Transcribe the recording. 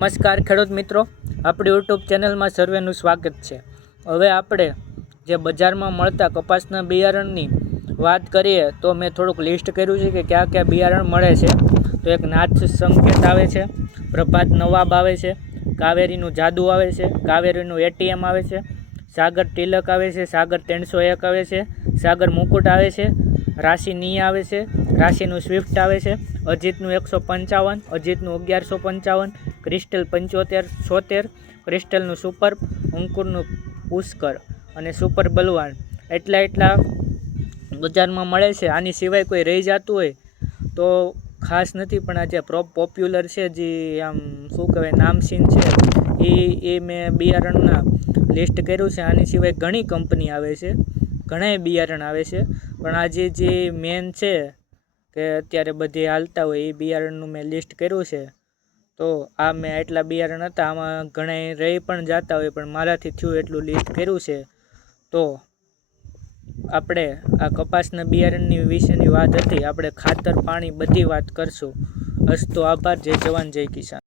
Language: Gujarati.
નમસ્કાર ખેડૂત મિત્રો, આપણી યુટ્યુબ ચેનલમાં સર્વેનું સ્વાગત છે। હવે આપણે જે બજારમાં મળતા કપાસના બિયારણની વાત કરીએ તો મેં થોડુંક લિસ્ટ કર્યું છે કે કયા કયા બિયારણ મળે છે। તો એક નાથ સંકેત આવે છે, પ્રભાત નવાબ આવે છે, કાવેરીનું જાદુ આવે છે, કાવેરીનું એટીએમ આવે છે, સાગર તિલક આવે છે, સાગર 301 આવે છે, સાગર મુકુટ આવે છે, રાશિ ની આવે છે, રાશિનું સ્વિફ્ટ આવે છે, અજીતનું 155, અજીતનું 1155, ક્રિસ્ટલ 75-76, ક્રિસ્ટલનું સુપર, અંકુરનું પુષ્કર અને સુપર બલવાન એટલા બજારમાં મળે છે। આની સિવાય કોઈ રહી જતું હોય તો ખાસ નથી, પણ આ જે પોપ્યુલર છે, જે આમ શું કહેવાય નામચીન છે, એ મેં બિયારણના લિસ્ટ કર્યું છે। આની સિવાય ઘણી કંપની આવે છે, ઘણા બિયારણ આવે છે, પણ આજે જે મેન છે કે અત્યારે બધી હાલતા હોય એ બિયારણનું મેં લિસ્ટ કર્યું છે। તો આ મેં એટલા બિયારણ હતા, આમાં ઘણા રહી પણ જતા હોય, પણ મારાથી થયું એટલું લિસ્ટ કર્યું છે। તો આપણે આ કપાસના બિયારણની વિશેની વાત હતી, આપણે ખાતર પાણી બધી વાત કરશું। હસતો આભાર। જય જવાન જય કિસાન।